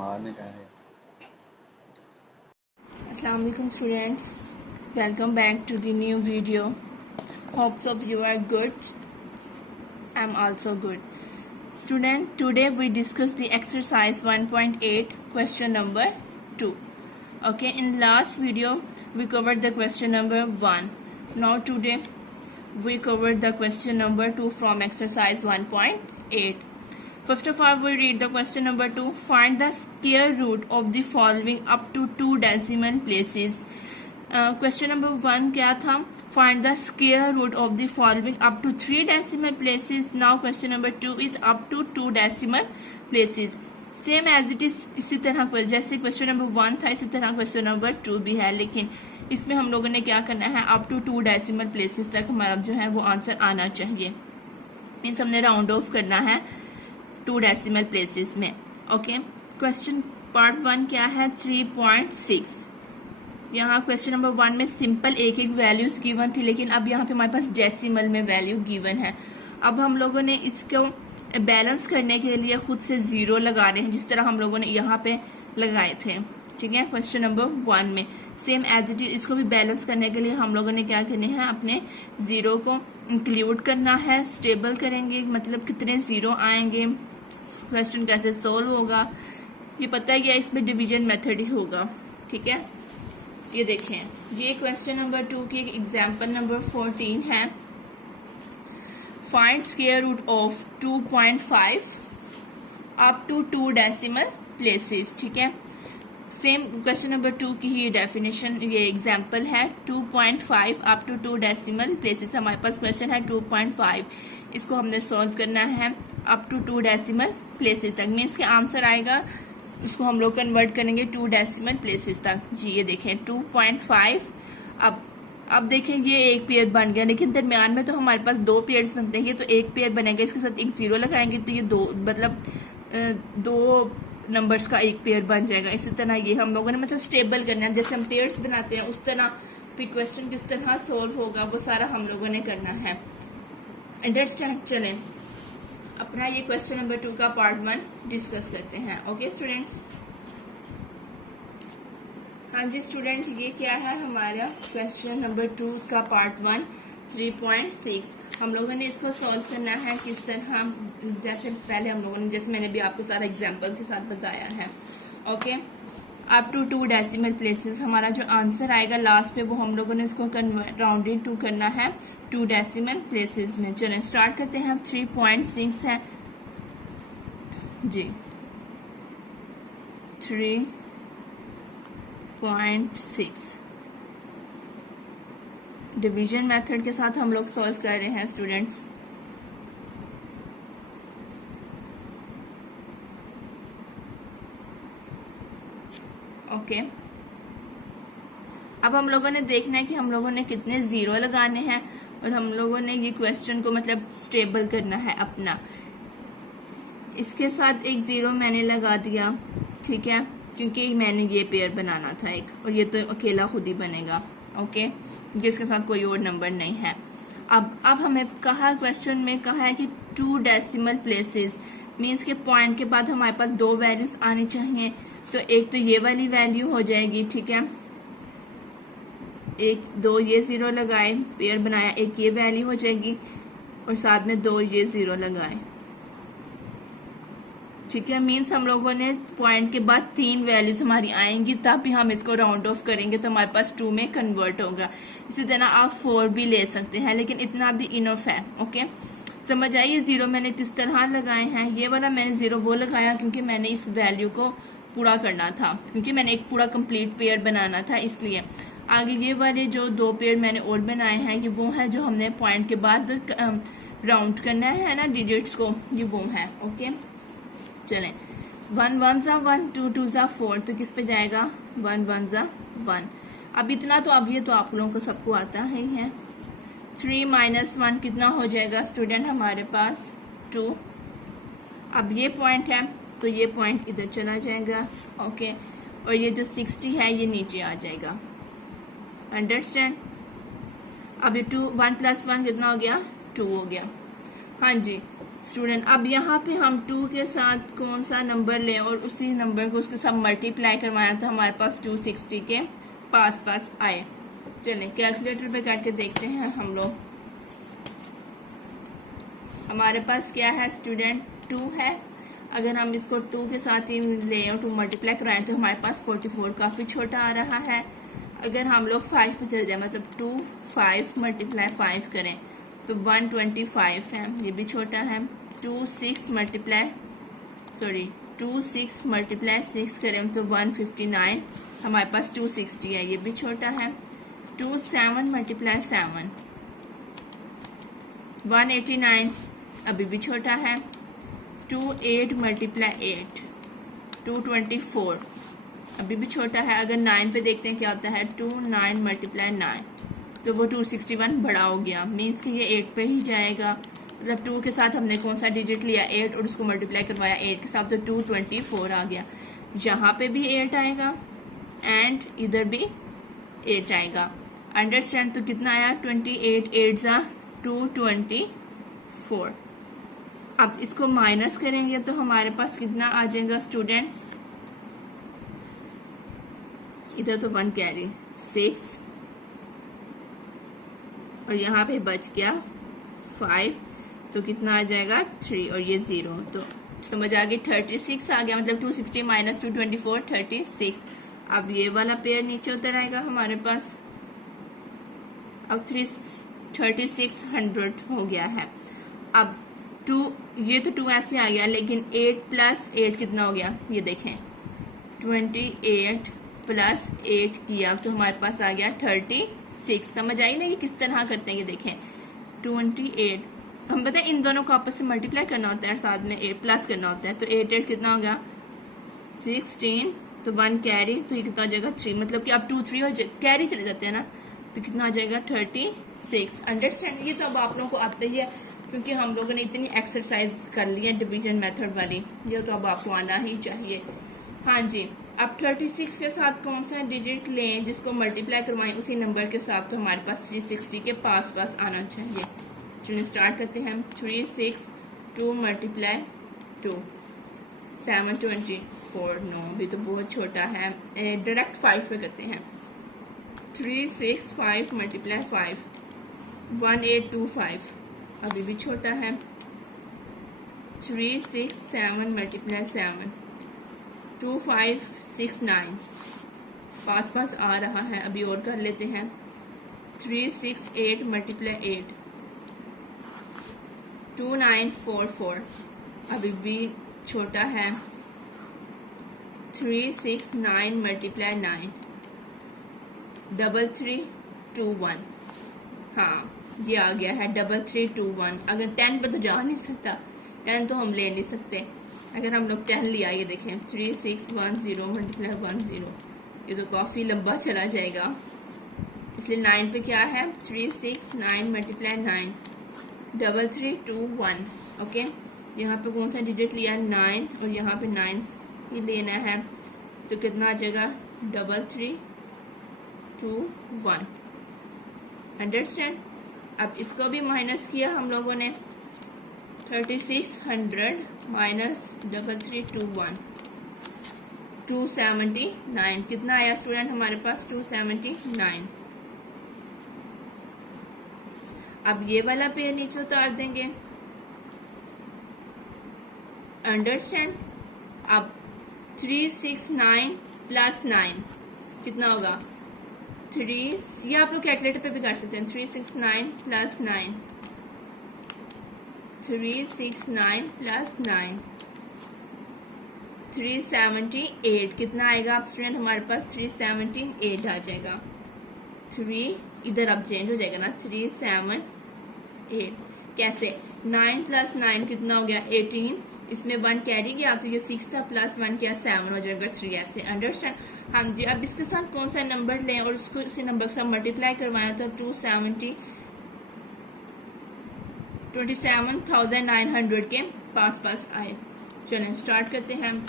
मारने का है। Assalamu alaikum students, welcome back to the new video. Hopes of you are good. I'm also good. Student, today we discuss the exercise 1.8 question number 2. Okay, in last video we covered the question number 1. Now today we covered the question number 2 from exercise 1.8. First of all, we read the question number 2. Find the square root of the following up to 2 decimal places. Question number 1 क्या था? Find the square root of the following up to 3 decimal places. Now question number 2 is up to 2 decimal places. Same as it is, इसी तरह जैसे question number 1 था इसी तरह question number 2 भी है, लेकिन इसमें हम लोगों ने क्या करना है, अप टू 2 डेसिमल प्लेसेस तक हमारा जो है वो आंसर आना चाहिए। मीन्स हमने राउंड ऑफ करना है 2 डेसिमल प्लेसेस में। ओके, क्वेश्चन पार्ट 1 क्या है, 3.6। यहाँ क्वेश्चन नंबर 1 में सिंपल एक एक वैल्यूज गिवन थी, लेकिन अब यहाँ पे हमारे पास डेसिमल में वैल्यू गिवन है। अब हम लोगों ने इसको बैलेंस करने के लिए खुद से जीरो लगाने हैं, जिस तरह हम लोगों ने यहाँ पे लगाए थे। ठीक है, क्वेश्चन नंबर 1 में सेम एज इट इज इसको भी बैलेंस करने के लिए हम लोगों ने क्या करने हैं, अपने जीरो को इंक्लूड करना है। स्टेबल करेंगे मतलब कितने जीरो आएंगे, क्वेश्चन कैसे सोल्व होगा ये पता है, इसमें डिवीजन मेथड ही होगा। ठीक है, ये देखें, ये क्वेश्चन नंबर 2 की एग्जांपल नंबर 14 है। Find square root of 2.5 up to 2 decimal places. ठीक है, सेम क्वेश्चन नंबर 2 की ही डेफिनेशन, ये एग्जांपल है। 2.5 अप टू 2 डेसिमल प्लेसेस, हमारे पास क्वेश्चन है 2.5, इसको हमने सॉल्व करना है अप टू 2 डेसिमल प्लेसेस तक। मीन्स के आंसर आएगा, इसको हम लोग कन्वर्ट करेंगे 2 डेसिमल प्लेसेस तक। जी ये देखें 2.5। अब देखें ये एक पेयर बन गया, लेकिन दरमियान में तो हमारे पास 2 पेयर्स बनते हैं, तो एक पेयर बनेगा, इसके साथ एक जीरो लगाएंगे तो ये 2 मतलब 2 नंबर्स का एक पेयर बन जाएगा। इसी तरह ये हम लोगों ने मतलब स्टेबल करना है, जैसे हम पेयर्स बनाते हैं उस तरह फिर क्वेश्चन किस तरह सोल्व होगा वो सारा हम लोगों ने करना है। अंडरस्टैंड? चलें अपना ये क्वेश्चन नंबर 2 का पार्ट 1 डिस्कस करते हैं। ओके स्टूडेंट्स, हाँ जी स्टूडेंट, ये क्या है हमारा क्वेश्चन नंबर 2 का पार्ट 1 3.6। हम लोगों ने इसको सॉल्व करना है किस तरह, जैसे पहले हम लोगों ने, जैसे मैंने भी आपको सारा एग्जांपल के साथ बताया है। Okay, up to 2 decimal places हमारा जो आंसर आएगा लास्ट पे, वो हम लोगों ने इसको राउंडेड टू करना है 2 डेसिमल प्लेसेस में। चलें स्टार्ट करते हैं। 3.6 है जी, 3.6 डिवीजन मेथड के साथ हम लोग सॉल्व कर रहे हैं स्टूडेंट्स। ओके, अब हम लोगों ने देखना है कि हम लोगों ने कितने जीरो लगाने हैं, और हम लोगों ने ये क्वेश्चन को मतलब स्टेबल करना है अपना। इसके साथ एक जीरो मैंने लगा दिया, ठीक है, क्योंकि मैंने ये पेयर बनाना था एक, और ये तो अकेला खुद ही बनेगा। ओके, क्योंकि इसके साथ कोई और नंबर नहीं है। अब हमें कहा, क्वेश्चन में कहा है कि 2 डेसिमल प्लेसेस, मीन्स के पॉइंट के बाद हमारे पास 2 वैल्यूज आनी चाहिए। तो एक तो ये वाली वैल्यू हो जाएगी, ठीक है, 1 2 ये जीरो लगाए, पेयर बनाया, एक ये वैल्यू हो जाएगी, और साथ में 2 ये जीरो लगाए। ठीक है, मीन्स हम लोगों ने पॉइंट के बाद 3 वैल्यूज हमारी आएंगी, तब भी हम इसको राउंड ऑफ करेंगे तो हमारे पास 2 में कन्वर्ट होगा। इसी तरह आप 4 भी ले सकते हैं, लेकिन इतना भी इनफ है। ओके, समझ आई? ये जीरो मैंने किस तरह लगाए हैं, ये वाला मैंने जीरो वो लगाया क्योंकि मैंने इस वैल्यू को पूरा करना था, क्योंकि मैंने एक पूरा कंप्लीट पेयर बनाना था, इसलिए। आगे ये वाले जो 2 पेयर मैंने और बनाए हैं, ये वो है जो हमने पॉइंट के बाद राउंड करना है ना डिजिट्स को, ये वो है। ओके, चलें, 1 1 ज़ा 1, 2 2 ज़ा 4, तो किस पे जाएगा, 1 1 ज़ा 1। अब इतना तो अब ये तो आप लोगों को सबको आता ही है। 3 - 1 कितना हो जाएगा स्टूडेंट हमारे पास, 2। अब ये पॉइंट है तो ये पॉइंट इधर चला जाएगा। ओके, और ये जो 60 है ये नीचे आ जाएगा। अंडरस्टैंड? अब ये 1 + 1 कितना हो गया, 2 हो गया। हाँ जी, स्टूडेंट अब यहाँ पे हम 2 के साथ कौन सा नंबर लें और उसी नंबर को उसके साथ मल्टीप्लाई करवाया तो हमारे पास 260 के पास पास आए। चलें कैलकुलेटर पे करके देखते हैं हम लोग। हमारे पास क्या है स्टूडेंट 2 है। अगर हम इसको 2 के साथ ही लें और 2 मल्टीप्लाई कराएं तो हमारे पास 44 काफ़ी छोटा आ रहा है। अगर हम लोग 5 पे चले जाए मतलब 2 5 मल्टीप्लाई 5 करें तो 125 है, ये भी छोटा है। 2 6 मल्टीप्लाई 6 करें तो 159, हमारे पास 260 है, ये भी छोटा है। 2 7 मल्टीप्लाई 7 189, अभी भी छोटा है। 2 8 मल्टीप्लाई 8 224, अभी भी छोटा है। अगर 9 पे देखते हैं क्या होता है 2 9 मल्टीप्लाई 9 तो वो 261 बड़ा हो गया, मीन्स कि ये 8 पे ही जाएगा। मतलब 2 के साथ हमने कौन सा डिजिट लिया 8 और उसको मल्टीप्लाई करवाया 8 के साथ तो 224 आ गया। यहाँ पे भी 8 आएगा एंड इधर भी 8 आएगा। अंडरस्टैंड? तो कितना आया 28 8 जा 224। अब इसको माइनस करेंगे तो हमारे पास कितना आ जाएगा स्टूडेंट? इधर तो 1 कैरी 6 और यहाँ पे बच गया 5 तो कितना आ जाएगा 3 और ये 0 तो समझ आ गई 36 आ गया। मतलब 260 माइनस 224 36। अब ये वाला पेयर नीचे उतर आएगा हमारे पास। अब 3600 हो गया है। अब 2 ये तो 2 ऐसे आ गया लेकिन 8 प्लस 8 कितना हो गया ये देखें 28 प्लस 8 किया तो हमारे पास आ गया 36। समझ आई ना ये किस तरह करते हैं? ये देखें 28 हम बताए इन दोनों को आपस में मल्टीप्लाई करना होता है, साथ में 8 प्लस करना होता है। तो 8 8 कितना हो गया 16 तो 1 कैरी तो ये कितना हो जाएगा 3। मतलब कि आप 2 3 और कैरी चले जाते हैं ना तो कितना आ जाएगा 36। अंडरस्टैंड? ये तो अब आप लोगों को आता ही है क्योंकि हम लोगों ने इतनी एक्सरसाइज कर ली है डिवीजन मेथड वाली, ये तो अब आपको आना ही चाहिए। हाँ जी, अब 36 के साथ कौन सा डिजिट लें जिसको मल्टीप्लाई करवाएं उसी नंबर के साथ तो हमारे पास 360 के पास पास आना चाहिए। चलिए स्टार्ट करते हैं। 3 6 2 मल्टीप्लाई 2 7 24 नो भी तो बहुत छोटा है, डायरेक्ट 5 पे करते हैं। 3 6 5 मल्टीप्लाई 5 1825, अभी भी छोटा है। 3 6 7 मल्टीप्लाई 7 2569, पास पास आ रहा है। अभी और कर लेते हैं। 3 6 8 मल्टीप्लाई 8 2944, अभी भी छोटा है। 3 6 9 मल्टीप्लाई 9 3321, हाँ ये आ गया है 3321। अगर 10 पे तो जा नहीं सकता, 10 तो हम ले नहीं सकते। अगर हम लोग 10 लिया ये देखें 3610 मल्टीप्लाई 10, ये तो काफ़ी लंबा चला जाएगा, इसलिए 9 पे क्या है 3 6 9 मल्टीप्लाई 9 3321। ओके, यहाँ पे कौन सा डिजिट लिया 9 और यहाँ पे 9 ही लेना है तो कितना आ जाएगा 3321। अंडरस्टैंड? अब इसको भी माइनस किया हम लोगों ने 3600 माइनस 3321 279, कितना आया स्टूडेंट हमारे पास 279। अब ये वाला पेयर नीचे उतार देंगे। अंडरस्टैंड? अब 369 प्लस 9 कितना होगा 3, ये आप लोग कैलकुलेटर पे भी कर सकते हैं। 369 प्लस 9 369 प्लस 9 378, कितना आएगा आप स्टूडेंट हमारे पास 378 आ जाएगा। 3 इधर अब चेंज हो जाएगा ना 378। कैसे 9 प्लस 9 कितना हो गया 18, इसमें 1 कैरी गया तो ये 6 था प्लस 1 क्या 7 हो जाएगा 3 ऐसे। अंडरस्टैंड? हाँ जी, अब इसके साथ कौन सा नंबर लें और उसको इसी नंबर के साथ मल्टीप्लाई करवाया तो 27,900 के पास पास आए। चलें स्टार्ट करते हैं।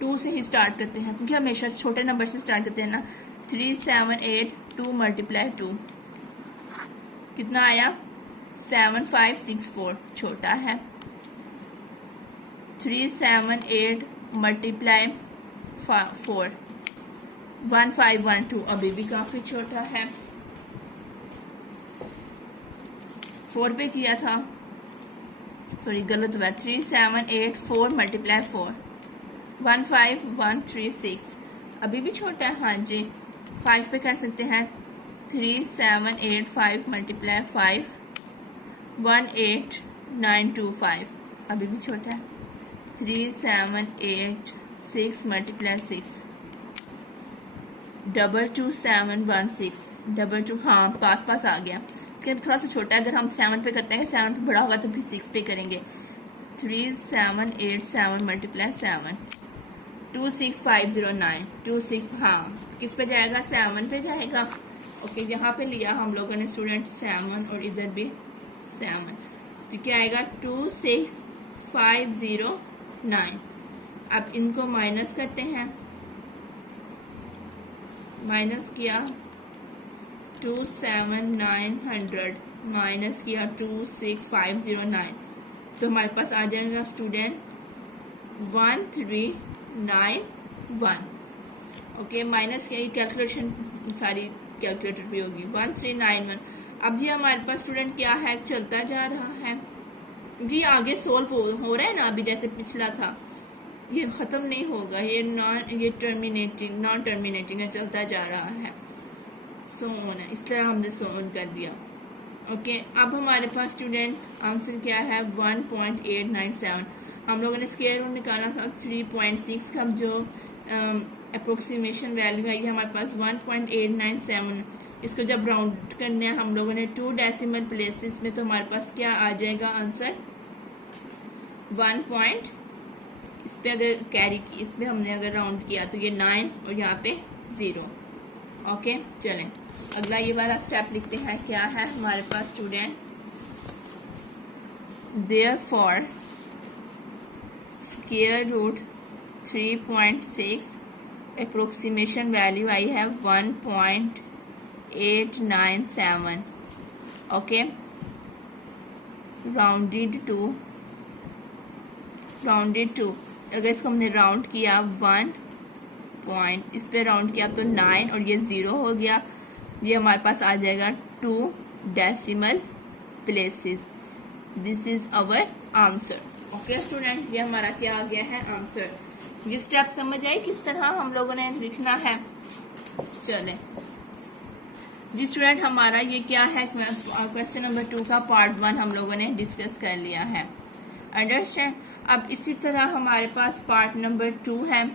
2 से ही स्टार्ट करते हैं क्योंकि हमेशा छोटे नंबर से स्टार्ट करते हैं ना। 378 2 मल्टीप्लाई 2 कितना आया 7564, छोटा है। 3 7 8 मल्टीप्लाई 4 1 5 1 2, अभी भी काफी छोटा है। 4 पे किया था, सॉरी गलत हुआ। 3 7 8 4 मल्टीप्लाई 4 1 5 1 3 6, अभी भी छोटा है। हाँ जी, 5 पे कर सकते हैं। 3 7 8 5 मल्टीप्लाई 5 1 8 9 2 5, अभी भी छोटा है। 3 7 8 6 मल्टीप्लाई 6 2 7 1 6 2, हाँ पास आ गया। थोड़ा सा छोटा है, अगर हम 7 पे करते हैं, 7 पे बड़ा होगा तो फिर 6 पे करेंगे। 3 7 8 7 मल्टीप्लाई 7 2 6 5 0 9 2 6, हाँ किस पे जाएगा? 7 पे जाएगा। ओके, यहाँ पे लिया हम लोगों ने स्टूडेंट 7 और इधर भी 7, तो क्या आएगा? 2 6 5 0 9। अब इनको माइनस करते हैं, माइनस किया 2 7 900 माइनस किया 2 6 5 0 9, तो हमारे पास आ जाएगा स्टूडेंट 1391। ओके, माइनस किया, कैलकुलेशन सारी कैलकुलेटर पे होगी। 1391। अब ये हमारे पास स्टूडेंट क्या है? चलता जा रहा है, क्योंकि ये आगे सोल्व हो रहा है ना, अभी जैसे पिछला था, ये खत्म नहीं होगा, ये नॉन टर्मिनेटिंग है, चलता जा रहा है। सो ऑन है, इस तरह हमने सो ऑन कर दिया। ओके, अब हमारे पास स्टूडेंट आंसर क्या है? 1.897। हम लोगों ने स्क्वायर रूट निकाला था 3.6 का, जो अप्रोक्सीमेशन वैल्यू है, ये हमारे पास 1.897। इसको जब राउंड करने हैं हम लोगों ने 2 डेसिमल प्लेसेस में, तो हमारे पास क्या आ जाएगा आंसर? 1. इस पे अगर कैरी की, इस पे हमने अगर राउंड किया तो ये 9 और यहाँ पे 0। ओके, चलें अगला ये वाला स्टेप लिखते हैं। क्या है हमारे पास student? Therefore square root 3.6 approximation value आई है 1.897। ओके, राउंडेड टू, अगर इसको हमने राउंड किया 1 पॉइंट, इस पे राउंड किया तो 9 और ये 0 हो गया। ये हमारे पास आ जाएगा 2 decimal places. This is our answer. Okay student, ये हमारा क्या आ गया है? आंसर। ये स्टेप समझ आई किस तरह हम लोगों ने लिखना है? चले जी स्टूडेंट, हमारा ये क्या है? क्वेश्चन नंबर 2 का पार्ट 1 हम लोगों ने डिस्कस कर लिया है। अंडरस्टैंड? अब इसी तरह हमारे पास पार्ट नंबर 2 है।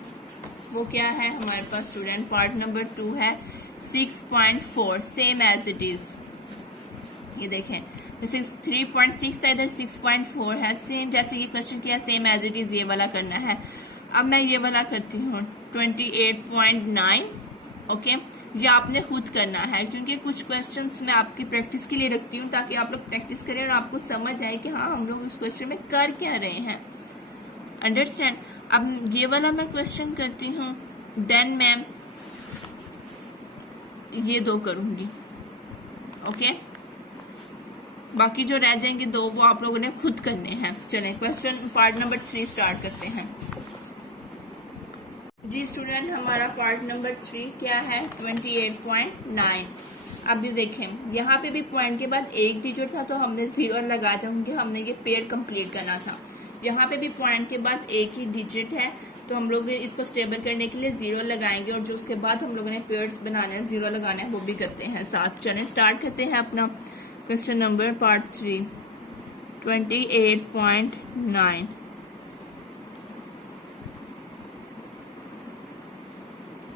वो क्या है हमारे पास स्टूडेंट? पार्ट नंबर 2 है 6.4, सेम एज इट इज। ये देखें, जैसे 3.6 था, इधर 6.4 है, सेम जैसे ये क्वेश्चन किया, सेम एज इट इज ये वाला करना है। अब मैं ये वाला करती हूँ 28.9। ओके, ये आपने खुद करना है, क्योंकि कुछ क्वेश्चंस मैं आपकी प्रैक्टिस के लिए रखती हूँ, ताकि आप लोग प्रैक्टिस करें और आपको समझ आए कि हाँ हम लोग इस क्वेश्चन में कर क्या रहे हैं। अंडरस्टैंड? अब ये वाला मैं क्वेश्चन करती हूँ, देन मैं ये 2 करूंगी। ओके, बाकी जो रह जाएंगे 2 वो आप लोगों ने खुद करने हैं। चलें क्वेश्चन पार्ट नंबर 3 स्टार्ट करते हैं। जी स्टूडेंट, हमारा पार्ट नंबर 3 क्या है? 28.9। अब ये देखें, यहाँ पे भी पॉइंट के बाद एक डिजिट था, तो हमने 0 लगाया था, क्योंकि हमने ये पेयर कंप्लीट करना था। यहाँ पे भी पॉइंट के बाद एक ही डिजिट है, तो हम लोग इसको स्टेबल करने के लिए 0 लगाएंगे, और जो उसके बाद हम लोगों ने पेयर्स बनाने हैं, 0 लगाना है, वो भी करते हैं साथ। चलें स्टार्ट करते हैं अपना क्वेश्चन नंबर पार्ट 3 28.9।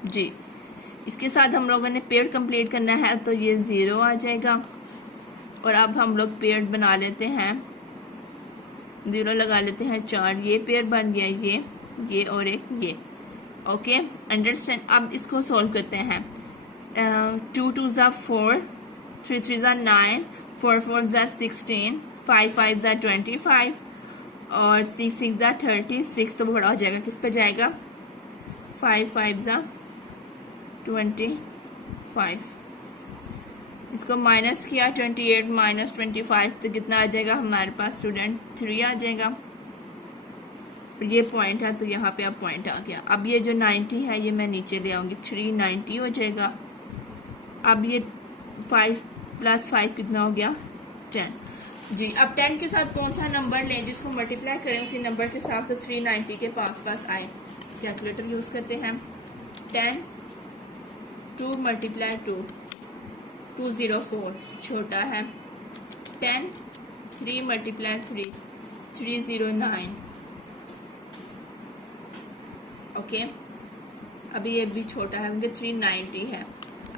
जी, इसके साथ हम लोगों ने पेयर कंप्लीट करना है, तो ये 0 आ जाएगा। और अब हम लोग पेयर बना लेते हैं, 0 लगा लेते हैं 4, ये पेयर बन गया, ये और एक ये। Okay, understand? अब इसको सॉल्व करते हैं। 2 2 ज़ा 4, 3 3 ज़ा 9, 4 4 ज़ा 16, 5 5 ज़ा 25 और 6 6 ज़ा 36, तो बड़ा हो जाएगा, किस पे जाएगा? 5 5 ज़ा 25। इसको माइनस किया, 28 माइनस 25, तो कितना आ जाएगा हमारे पास स्टूडेंट? 3 आ जाएगा। और ये पॉइंट है तो यहाँ पे अब पॉइंट आ गया। अब ये जो 90 है ये मैं नीचे ले आऊँगी, 390 हो जाएगा। अब ये 5 + 5 कितना हो गया, 10। जी, अब 10 के साथ कौन सा नंबर लें जिसको मल्टीप्लाई करें उसी नंबर के साथ तो 390 के पास आए। कैलकुलेटर यूज़ करते हैं। 10 2 × 2 204 छोटा है। 10 3 × 3 309। ओके, अभी ये भी छोटा है क्योंकि 390 है।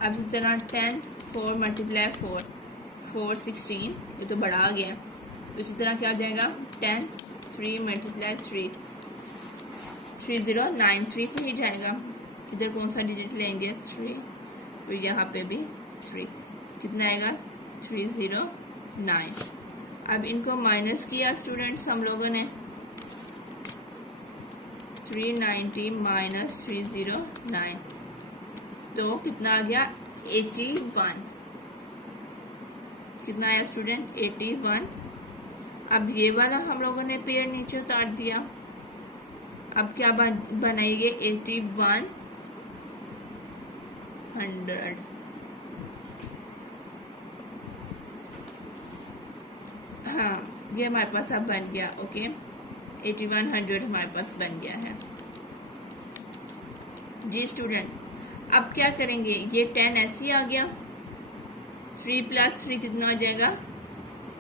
अब इस तरह 10 4 × 4 416, ये तो बड़ा आ गया। तो इसी तरह क्या हो जाएगा, 10 3 × 3 3093 पे ही जाएगा। इधर कौन सा डिजिट लेंगे, 3, तो यहाँ पे भी 3, कितना आएगा 309। अब इनको माइनस किया स्टूडेंट्स हम लोगों ने, 390 - 309 तो कितना आ गया 81। कितना आया स्टूडेंट, 81। अब ये वाला हम लोगों ने पेयर नीचे उतार दिया। अब क्या बनाइए, 8100। हाँ, ये हमारे पास अब बन गया। ओके, 8100 हमारे पास बन गया है। जी स्टूडेंट, अब क्या करेंगे, ये 10 ऐसे ही आ गया। 3 + 3 कितना हो जाएगा,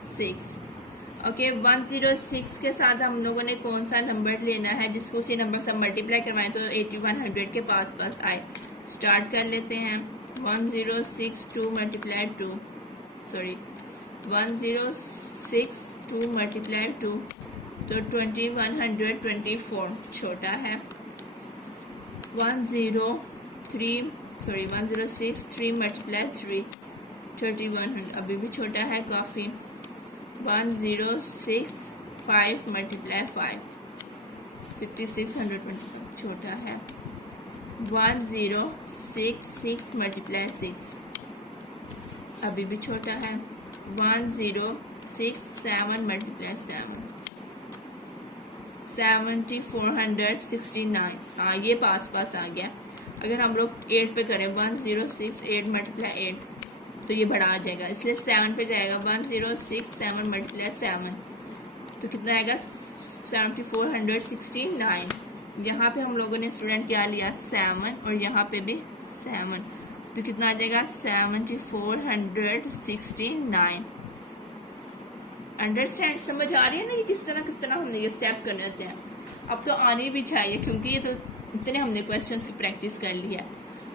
6। ओके, 106 के साथ हम लोगों ने कौन सा नंबर लेना है जिसको उसी नंबर से मल्टीप्लाई करवाएं तो 8100 के पास आए। स्टार्ट कर लेते हैं। 106 2 × 2 सॉरी 106 2 × 2 तो 2124 छोटा है। 106 3 × 3 3100 अभी भी छोटा है काफ़ी। 106 5 × 5 5625 छोटा है। 106 6 × 6 अभी भी छोटा है। 106 7 × 7 7469। हाँ, ये पास आ गया। अगर हम लोग 8 पे करें, 106 8 × 8 तो ये बड़ा आ जाएगा, इसलिए 7 पे जाएगा। 106 7 × 7 तो कितना आएगा 7469। यहाँ पे हम लोगों ने स्टूडेंट क्या लिया, 7 और यहाँ पे भी 7 तो कितना आ जाएगा 7469। अंडरस्टैंड, समझ आ रही है ना कि किस तरह हमने ये स्टेप करने होते हैं। अब तो आनी भी चाहिए क्योंकि ये तो इतने हमने क्वेश्चंस की प्रैक्टिस कर लिया।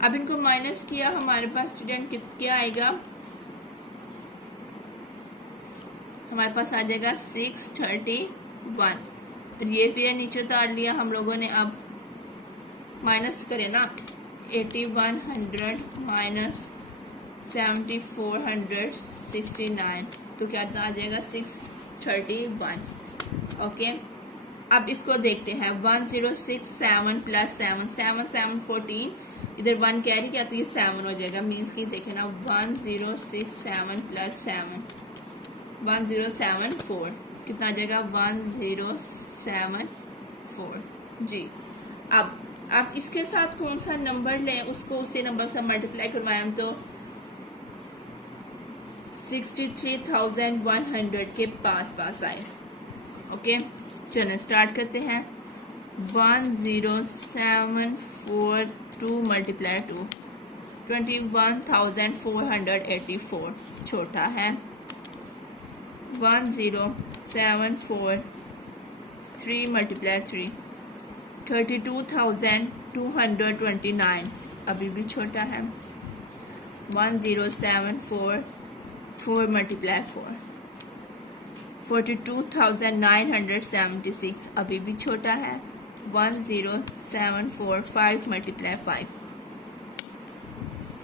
अब इनको माइनस किया, हमारे पास स्टूडेंट क्या आएगा, हमारे पास आ जाएगा 631। फिर ये पेयर नीचे उतार लिया हम लोगों ने। अब माइनस करें ना, 8100 - 7469 तो क्या आ जाएगा 631। ओके, अब इसको देखते हैं। 106 7 + 7 7 7 14, इधर 1 कैरी किया तो ये 7 हो जाएगा। मीन्स की देखे ना, 106 7 + 7 1074 कितना आ जाएगा 1074। जी, अब इसके साथ कौन सा नंबर लें, उसको उसी नंबर से मल्टीप्लाई करवाएं हम तो 63,100 के पास आए। ओके, चलो स्टार्ट करते हैं। 10742 × 2 21,484 छोटा है। 10743 × 3 32,229 अभी भी छोटा है। 1074 4 × 4 42,976 अभी भी छोटा है। 1074 5 × 5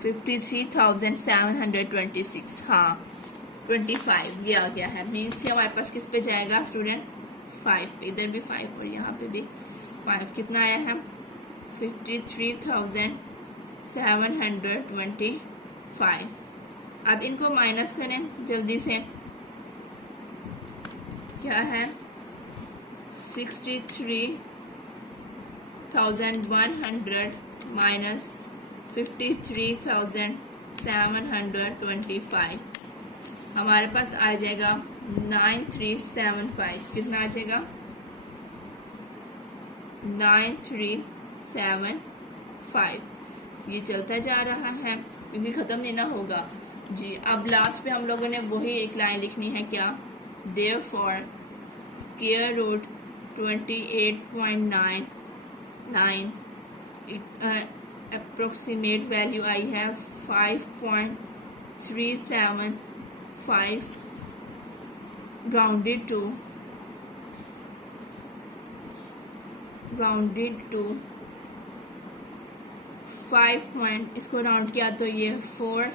53,726। हाँ, 25 ये आ गया है। मीन्स कि हमारे पास किस पे जाएगा स्टूडेंट, 5 पे। इधर भी 5 और यहाँ पे भी 5। कितना आया है 53,725। अब इनको माइनस करें जल्दी से। क्या है 63 53,100 माइनस 53,725 हमारे पास आ जाएगा 9375। कितना आ जाएगा? 9375। ये चलता जा रहा है क्योंकि खत्म नहीं ना होगा जी। अब लास्ट पे हम लोगों ने वही एक लाइन लिखनी है, क्या? Therefore square root 28.99 approximate value I have 5.375 rounded to 5 point, इसको राउंड किया तो ये 4,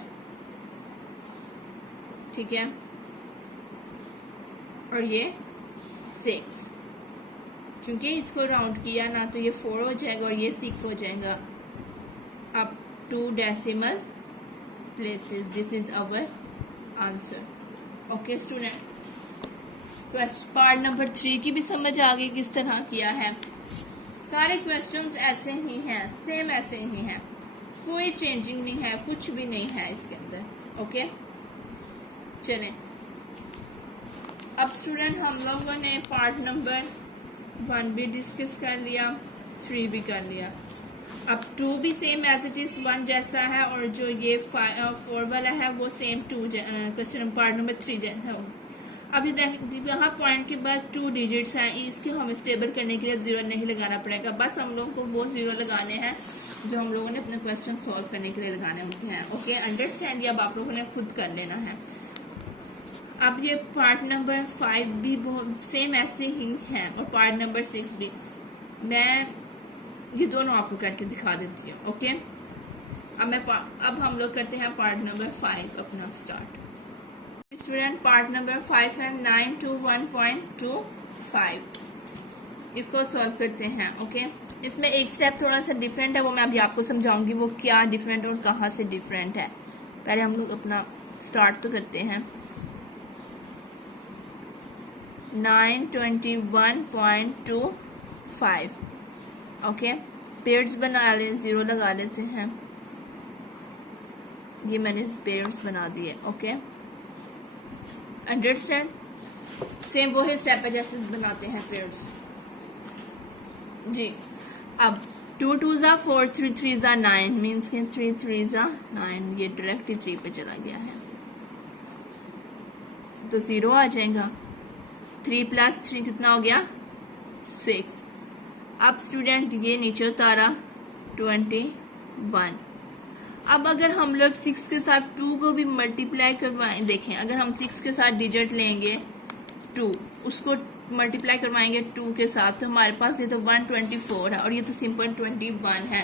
ठीक है, और ये 6, क्योंकि इसको राउंड किया ना तो ये 4 हो जाएगा और ये 6 हो जाएगा। अब 2 decimal places, this is our answer. Okay student, part number 3 की भी समझ आ गई किस तरह किया है। सारे क्वेश्चंस ऐसे ही हैं, सेम ऐसे ही हैं, कोई चेंजिंग नहीं है, कुछ भी नहीं है इसके अंदर। ओके चलें, अब स्टूडेंट हम लोगों ने पार्ट नंबर 1 भी डिस्कस कर लिया, 3 भी कर लिया। अब 2 भी सेम एज इट इज 1 जैसा है और जो ये 4 वाला है वो सेम 2 क्वेश्चन पार्ट नंबर 3 जैसा हो। अभी यहाँ पॉइंट के बाद 2 डिजिट्स हैं, इसके हम स्टेबल करने के लिए 0 नहीं लगाना पड़ेगा, बस हम लोगों को वो 0 लगाने हैं जो हम लोगों ने अपने क्वेश्चन सॉल्व करने के लिए लगाने होते हैं। Okay understand? ये अब आप लोगों ने खुद कर लेना है। अब ये पार्ट नंबर 5 भी सेम ऐसे ही है और पार्ट नंबर 6 भी। मैं ये दोनों आपको करके दिखा देती हूँ। ओके अब हम लोग करते हैं पार्ट नंबर 5 अपना स्टार्ट। स्टूडेंट पार्ट नंबर 5 है 9 to 1.25, इसको सॉल्व करते हैं। ओके इसमें एक स्टेप थोड़ा सा डिफरेंट है, वो मैं अभी आपको समझाऊंगी वो क्या डिफरेंट और कहाँ से डिफरेंट है। पहले हम लोग अपना स्टार्ट तो करते हैं। 921.25 ओके, पेयर्स बना ले, 0 लगा लेते हैं। ये मैंने पेयर्स बना दिए। Okay understand? सेम वही स्टेप है जैसे बनाते हैं पेयर्स जी। अब 2 2s are 4, 3 3s are 9 means के 3 3s are 9, ये डायरेक्ट ही 3 पे चला गया है तो 0 आ जाएगा। 3 + 3 कितना हो गया? 6। अब स्टूडेंट ये नीचे उतारा 21। अब अगर हम लोग 6 के साथ 2 को भी मल्टीप्लाई करवाएं, देखें अगर हम 6 के साथ डिजिट लेंगे 2, उसको मल्टीप्लाई करवाएंगे 2 के साथ तो हमारे पास ये तो 124 है और ये तो सिंपल 21 है।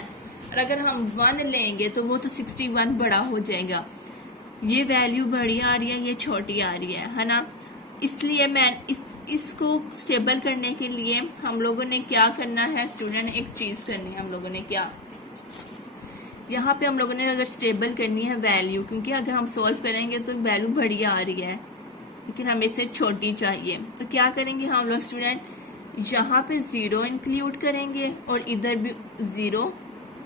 और अगर हम 1 लेंगे तो वो तो 61 बड़ा हो जाएगा। ये वैल्यू बड़ी आ रही है, ये छोटी आ रही है ना। इसलिए मैं इसको स्टेबल करने के लिए हम लोगों ने क्या करना है स्टूडेंट, एक चीज करनी है हम लोगों ने। क्या? यहाँ पे हम लोगों ने अगर स्टेबल करनी है वैल्यू, क्योंकि अगर हम सॉल्व करेंगे तो वैल्यू बड़ी आ रही है लेकिन हमें से छोटी चाहिए, तो क्या करेंगे हम लोग स्टूडेंट, यहाँ पे 0 इंक्लूड करेंगे और इधर भी 0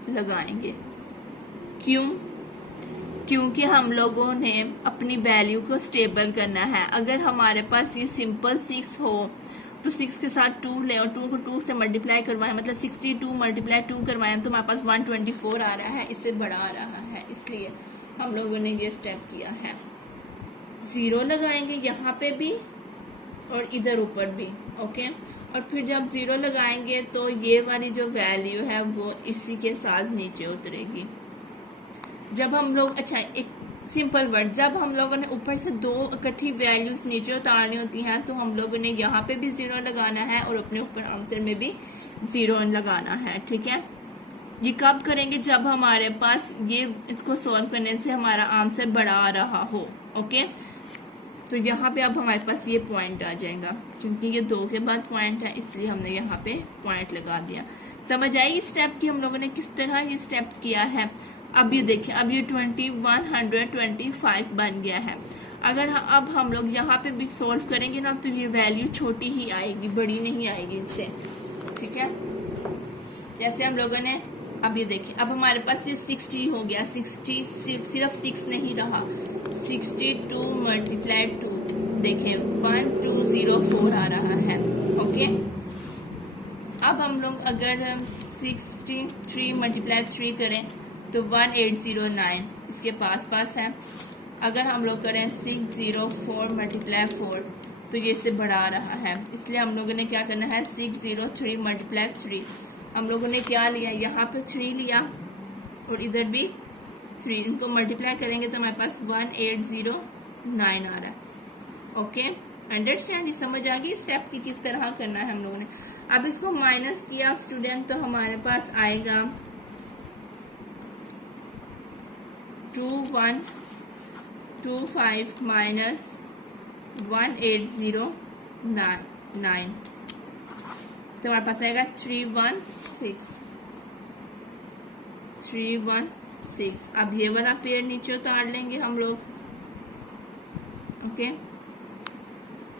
लगाएंगे। क्यों? क्योंकि हम लोगों ने अपनी वैल्यू को स्टेबल करना है। अगर हमारे पास ये सिंपल 6 हो तो 6 के साथ 2 ले और 2 को 2 से मल्टीप्लाई करवाएं, मतलब 62 × 2 करवाएं तो हमारे पास 124 आ रहा है, इससे बड़ा आ रहा है। इसलिए हम लोगों ने ये स्टेप किया है। 0 लगाएंगे यहाँ पे भी और इधर ऊपर भी। ओके और फिर जब 0 लगाएंगे तो ये वाली जो वैल्यू है वो इसी के साथ नीचे उतरेगी। जब हम लोग एक सिंपल वर्ड, जब हम लोगों ने ऊपर से 2 इकट्ठी वैल्यूज नीचे उतारनी होती हैं तो हम लोगों ने यहाँ पे भी 0 लगाना है और अपने ऊपर आंसर में भी 0 लगाना है। ठीक है, ये कब करेंगे? जब हमारे पास ये इसको सॉल्व करने से हमारा आंसर बड़ा आ रहा हो। ओके तो यहाँ पे अब हमारे पास ये पॉइंट आ जाएगा, क्योंकि ये 2 के बाद पॉइंट है इसलिए हमने यहाँ पे पॉइंट लगा दिया। समझ आई स्टेप की हम लोगों ने किस तरह ये स्टेप किया है। अब ये देखिए, अब ये 2125 बन गया है। अगर अब हम लोग यहाँ पे भी सॉल्व करेंगे ना तो ये वैल्यू छोटी ही आएगी, बड़ी नहीं आएगी इससे। ठीक है, जैसे हम लोगों ने अब ये देखिए, अब हमारे पास ये 60 हो गया, 60 सिर्फ 6 नहीं रहा, 62 मल्टीप्लाई 2, देखिए 1204 आ रहा है। ओके, अब हम लोग अगर 63 मल्टीप्लाई 3 करें तो 1809 इसके पास है। अगर हम लोग करें 604 मल्टीप्लाई 4 तो ये इससे बढ़ा रहा है, इसलिए हम लोगों ने क्या करना है, 603 मल्टीप्लाई 3। हम लोगों ने क्या लिया, यहाँ पे 3 लिया और इधर भी 3, इनको मल्टीप्लाई करेंगे तो हमारे पास 1809 आ रहा है। ओके, अंडरस्टैंड, समझ आ गई स्टेप की किस तरह करना है हम लोगों ने। अब इसको माइनस किया स्टूडेंट तो हमारे पास आएगा 2125 माइनस 1809, तो हमारे पास आएगा 316। अब ये वाला पेयर नीचे उतार लेंगे हम लोग। ओके,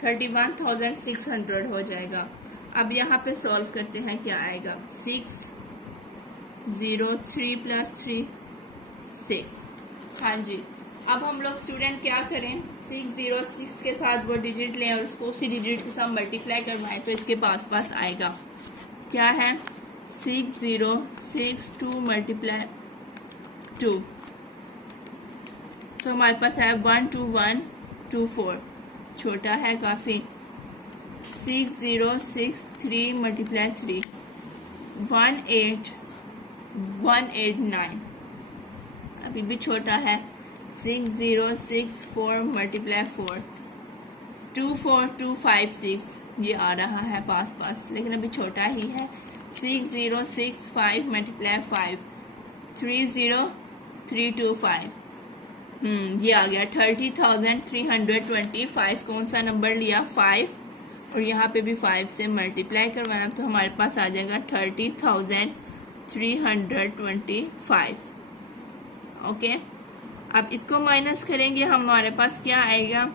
31,600 हो जाएगा। अब यहाँ पे सॉल्व करते हैं, क्या आएगा, 603 प्लस 3 6। हाँ जी, अब हम लोग स्टूडेंट क्या करें, 606 के साथ वो डिजिट लें और उसको उसी डिजिट के साथ मल्टीप्लाई करवाएं तो इसके पास आएगा। क्या है, 6062 मल्टीप्लाई 2, तो हमारे पास है 12124, छोटा है काफ़ी। 6063 मल्टीप्लाई 3 18189, अभी भी छोटा है। 6064 मल्टीप्लाई 4 24256, ये आ रहा है पास, लेकिन अभी छोटा ही है। 6065 मल्टीप्लाई 5 30325, ये आ गया 30,325। कौन सा नंबर लिया, 5, और यहाँ पे भी 5 से मल्टीप्लाई करवाया तो हमारे पास आ जाएगा 30,325। ओके, अब इसको माइनस करेंगे, हमारे पास क्या आएगा,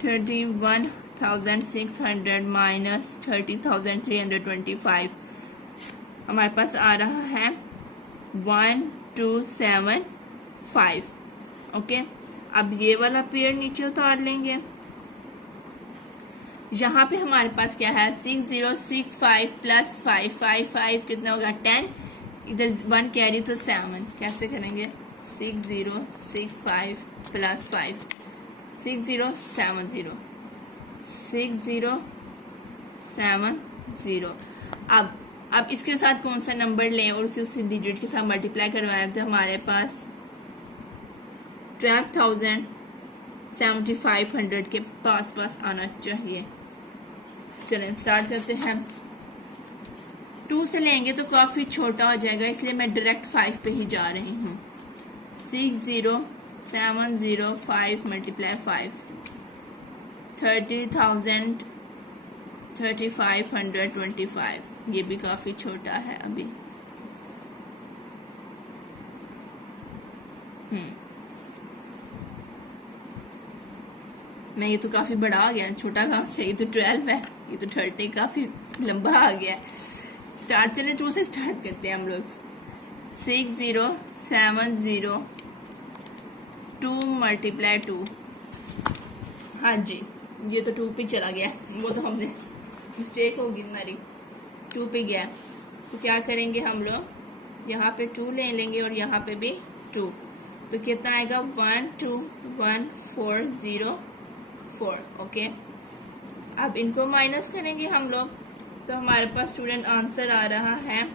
31,600 माइनस 30,325, हमारे पास आ रहा है 1275। ओके, अब ये वाला पेयर नीचे उतार लेंगे। यहाँ पे हमारे पास क्या है, 6065 प्लस 5 कितना होगा, 10, इधर 1 कैरी तो 7, कैसे करेंगे, 6065 प्लस 5 6070 6070। अब इसके साथ कौन सा नंबर लें और उसी डिजिट के साथ मल्टीप्लाई करवाएं तो हमारे पास 12,7500 के पास आना चाहिए। चलें स्टार्ट करते हैं। 2 से लेंगे तो काफ़ी छोटा हो जाएगा, इसलिए मैं डायरेक्ट 5 पे ही जा रही हूँ। 60705 मल्टीप्लाई 5 35,525, ये भी काफ़ी छोटा है अभी। नहीं, ये तो काफ़ी बड़ा आ गया, छोटा कहाँ से, ये तो 12 है, ये तो 30 काफ़ी लंबा आ गया। स्टार्ट, चले 2 से स्टार्ट करते हैं हम लोग। 6070 2 मल्टीप्लाई 2, हाँ जी, ये तो 2 पे चला गया, वो तो हमने मिस्टेक होगी हमारी, 2 पे गया। तो क्या करेंगे हम लोग, यहाँ पे 2 ले लेंगे और यहाँ पे भी 2, तो कितना आएगा, 121404। ओके, अब इनको माइनस करेंगे हम लोग तो हमारे पास स्टूडेंट आंसर आ रहा है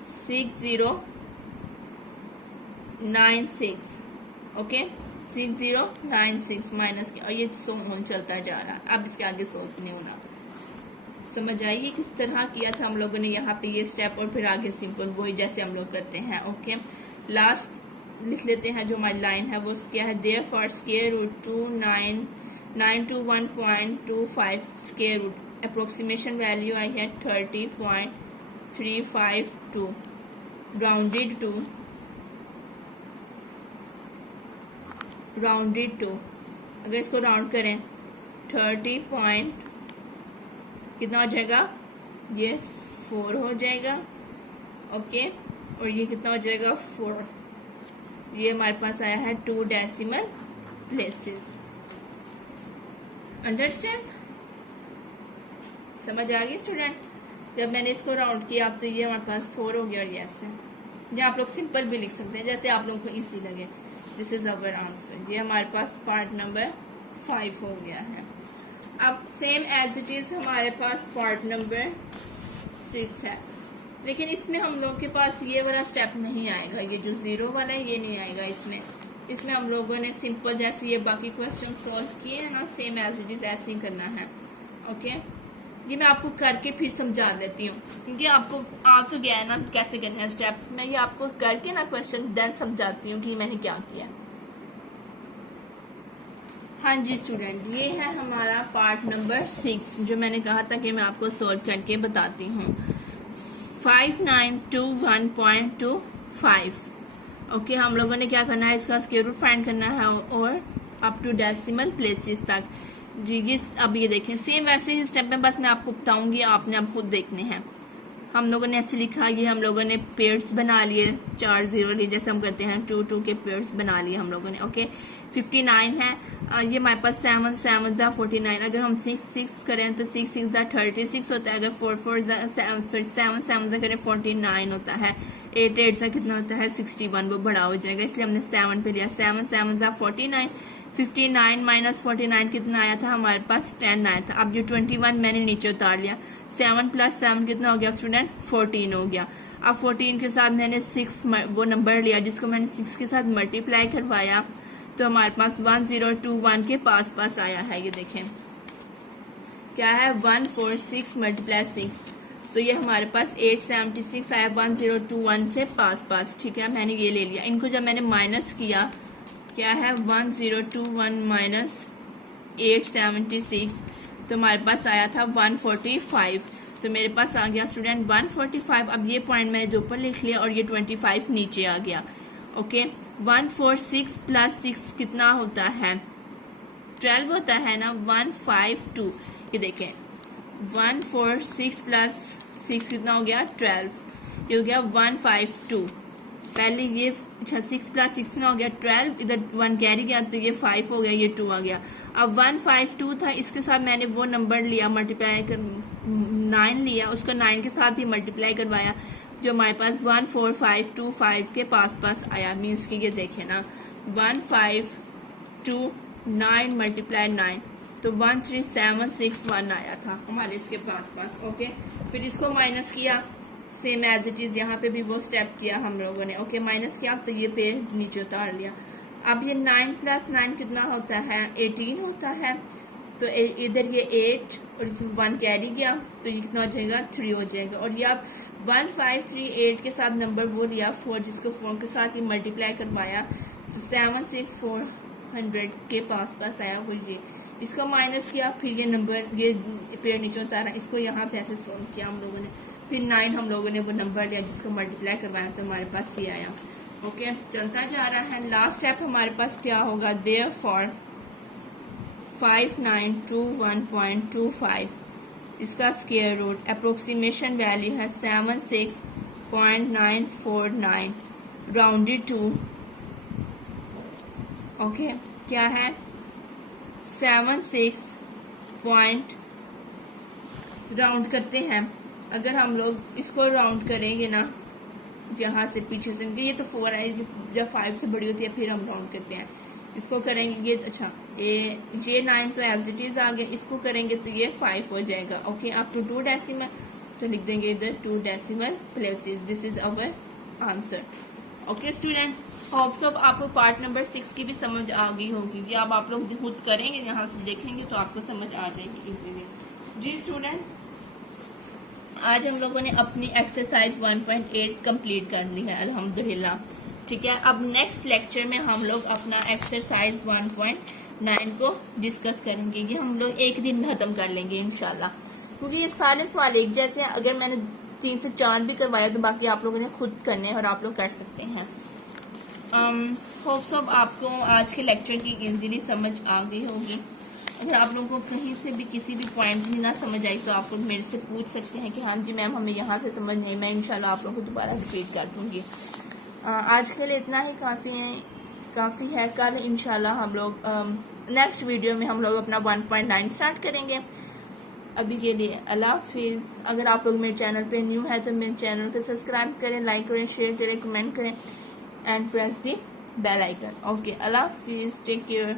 6096। ओके, 6096 माइनस के, और ये 100 चलता जा रहा है, अब इसके आगे 100 नहीं होना। समझ आइए किस तरह किया था हम लोगों ने यहाँ पे ये स्टेप, और फिर आगे सिंपल वही जैसे हम लोग करते हैं। ओके, लास्ट लिख लेते हैं जो हमारी लाइन है वो क्या है, therefore square root 921.25 square root, approximation value आई है 30.352, राउंडेड टू, अगर इसको राउंड करें 30 पॉइंट कितना हो जाएगा ये 4 हो जाएगा। ओके, और ये कितना हो जाएगा 4। ये हमारे पास आया है 2 डेसिमल प्लेसेस। अंडरस्टैंड? समझ आ गई स्टूडेंट? जब मैंने इसको राउंड किया तो ये हमारे पास 4 हो गया और ये ऐसे। या आप लोग सिंपल भी लिख सकते हैं जैसे आप लोगों को इजी लगे। This is our answer. ये हमारे पास पार्ट नंबर 5 हो गया है। अब सेम एज इट इज हमारे पास पार्ट नंबर 6 है, लेकिन इसमें हम लोग के पास ये वाला स्टेप नहीं आएगा। ये जो 0 वाला है ये नहीं आएगा इसमें हम लोगों ने सिंपल जैसे ये बाकी क्वेश्चन सॉल्व किए हैं ना, सेम एज इट इज ऐसे ही करना है। ओके, ये मैं आपको करके फिर समझा देती हूँ, क्योंकि आपको आप तो गया है ना कैसे करना है स्टेप्स। मैं ये आपको करके ना क्वेश्चन देन समझाती हूँ कि मैंने क्या किया। हाँ जी स्टूडेंट, ये है हमारा पार्ट नंबर 6 जो मैंने कहा था कि मैं आपको सॉल्व करके बताती हूँ। 5921.25। ओके, हम लोगों ने क्या करना है, इसका स्क्वायर रूट फाइंड करना है और अप टू डेसिमल प्लेसेस तक। जी ये अब ये देखें सेम वैसे ही स्टेप में, बस मैं आपको बताऊंगी, आपने अब खुद देखने हैं। हम लोगों ने ऐसे लिखा, ये हम लोगों ने पेयर्स बना लिए, 4 0 लिए जैसे हम करते हैं, 2 2 के पेयर्स बना लिए हम लोगों ने। ओके, 59 है। ये हमारे पास 7 7 जा 49। अगर हम 6 6 करें तो 6 6 जा 36 होता है। अगर 4 4 जा 7 7 जा करें 49 होता है। 8 8 जा कितना होता है 61, वो बड़ा हो जाएगा इसलिए हमने 7 पे लिया। 7 7 जा 49। 59 माइनस 49 कितना आया था हमारे पास 10 आया था। अब ये 21 मैंने नीचे उतार लिया। 7 प्लस 7 कितना हो गया स्टूडेंट 14 हो गया। अब 14 के साथ मैंने 6 वो नंबर लिया जिसको मैंने 6 के साथ मल्टीप्लाई करवाया तो हमारे पास 1021 के पास पास आया है। ये देखें क्या है 146 मल्टीप्लाई 6, तो ये हमारे पास 876 आया 1021 से पास पास। ठीक है, मैंने ये ले लिया। इनको जब मैंने माइनस किया क्या है 1021 माइनस 876 तो हमारे पास आया था 145। तो मेरे पास आ गया स्टूडेंट 145। अब ये पॉइंट मैंने ऊपर लिख लिया और ये 25 नीचे आ गया। ओके, 146 प्लस 6 कितना होता है 12 होता है ना, 152। ये देखें 146 प्लस 6 कितना हो गया 12, ये हो गया 152। पहले ये अच्छा 6 प्लस 6 ना हो गया 12, इधर 1 कैरी गया तो ये 5 हो गया, ये 2 आ गया। अब 152 था, इसके साथ मैंने वो नंबर लिया मल्टीप्लाई कर 9 लिया, उसको 9 के साथ ही मल्टीप्लाई करवाया जो हमारे पास 14525 के पास पास आया। मीन्स कि ये देखें ना 152 मल्टीप्लाई 9 तो 13761 आया था हमारे इसके पास पास। ओके, फिर इसको माइनस किया सेम एज इट इज, यहाँ पे भी वो स्टेप किया हम लोगों ने। ओके, माइनस किया तो ये पे नीचे उतार लिया। अब ये 9 प्लस 9 कितना होता है 18 होता है, तो इधर ये 8 और 1 कैरी गया तो ये कितना हो जाएगा 3 हो जाएगा। और ये आप 1538 के साथ नंबर वो लिया 4 जिसको 4 के साथ ही मल्टीप्लाई करवाया तो 76400 के पास पास आया वो ये। इसको माइनस किया, फिर ये नंबर ये पेड़ नीचे उतारा, इसको यहाँ पे ऐसे सोल्व किया हम लोगों ने। फिर 9 हम लोगों ने वो नंबर लिया जिसको मल्टीप्लाई करवाया तो हमारे पास ये आया। ओके, चलता जा रहा है। लास्ट स्टेप हमारे पास क्या होगा, देयरफॉर 5921.25 इसका स्क्वायर रूट अप्रोक्सीमेशन वैल्यू है 76.949 राउंडेड टू। ओके, क्या है 76 पॉइंट राउंड करते हैं। अगर हम लोग इसको राउंड करेंगे ना जहाँ से पीछे से, ये तो 4 है, जब 5 से बड़ी होती है फिर हम राउंड करते हैं। इसको करेंगे ये अच्छा ये 9 तो एज इट इज आ गया, इसको करेंगे तो ये 5 हो जाएगा। ओके, अप टू 2 डेसिमल तो लिख देंगे इधर 2 decimal places. This is our answer. Okay student, hope सब आपको पार्ट नंबर 6 की भी समझ आ गई होगी। ये अब आप लोग खुद करेंगे, यहाँ से देखेंगे तो आपको समझ आ जाएगी इजीली। जी स्टूडेंट, आज हम लोगों ने अपनी एक्सरसाइज 1.8 कंप्लीट कर ली है अल्हम्दुलिल्लाह। ठीक है, अब नेक्स्ट लेक्चर में हम लोग अपना एक्सरसाइज 1.9 को डिस्कस करेंगे। ये हम लोग एक दिन में खत्म कर लेंगे इंशाल्लाह, क्योंकि ये सारे सवाल एक जैसे हैं। अगर मैंने 3 से 4 भी करवाया तो बाकी आप लोगों ने खुद करने हैं और आप लोग कर सकते हैं। होप सब आपको आज के लेक्चर की इजीली समझ आ गई होगी। अगर आप लोगों को कहीं से भी किसी भी पॉइंट में ना समझ आई तो आप लोग मेरे से पूछ सकते हैं कि हाँ जी मैम हमें यहाँ से समझ नहीं, मैं इंशाल्लाह आप लोगों को दोबारा रिपीट कर दूँगी। आज के लिए इतना ही काफ़ी है। कल इंशाल्लाह हम लोग नेक्स्ट वीडियो में हम लोग अपना 1.9 स्टार्ट करेंगे। अभी के लिए अल्लाह हाफिज़। अगर आप लोग मेरे चैनल पे न्यू है तो मेरे चैनल को सब्सक्राइब करें, लाइक करें, शेयर करें, कमेंट करें and press the bell icon. Okay, अल्लाह हाफिज़, टेक केयर।